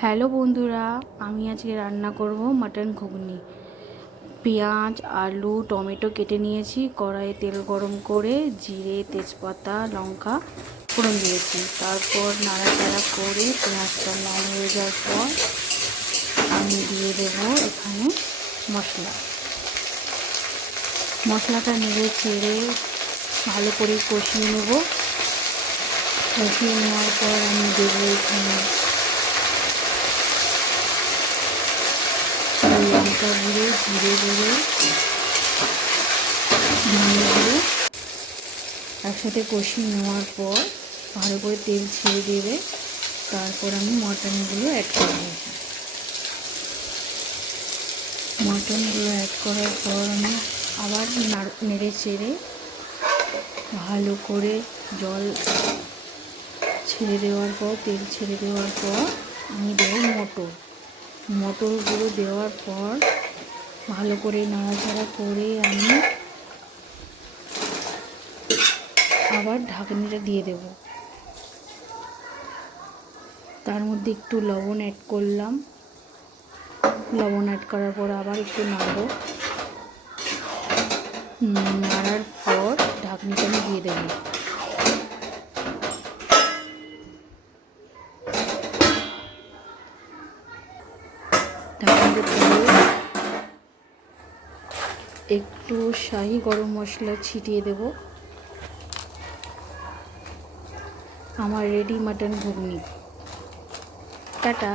Hello বন্ধুরা, আমি আজকে রান্না করব মাটন ঘুগনি। পেঁয়াজ, আলু, টমেটো কেটে নিয়েছি। কড়াইয়ে তেল গরম করে জিরে, তেজপাতা, লঙ্কা ফোড়ন দিয়েছি। তারপর নাড়াচাড়া করে পেঁয়াজটা লাল হয়ে যাওয়ার পর আমি দিয়ে দেবো এখানে মশলাটা নেড়ে চেড়ে ভালো করে কষিয়ে নেব। কষিয়ে নেওয়ার পর আমি দেবো এখানে লঙ্কা গুঁড়ো, জিরে গুঁড়ো, ধনে গুঁড়ো একসাথে কষিয়ে নেওয়ার পর ভালো করে তেল ছেড়ে দেবে। তারপর আমি মটনগুলো অ্যাড করে দিয়েছি। মটনগুলো অ্যাড করার পর আমি আবার নেড়ে চেড়ে ভালো করে জল ছেড়ে দেওয়ার পর তেল ছেড়ে দেওয়ার পর আমি দেবো মটরগুলো দেওয়ার পর ভালো করে নাড়াচাড়া করে আমি আবার ঢাকনিটা দিয়ে দেব। তার মধ্যে একটু লবণ অ্যাড করলাম। লবণ অ্যাড করার পর আবার একটু নাড়ার পর ঢাকনিটা আমি দিয়ে দেব। ঢাকনিটা দিয়ে একটু শাহি গরম মশলা ছিটিয়ে দেব। আমার রেডি মাটন ঘুগনি। টাটা।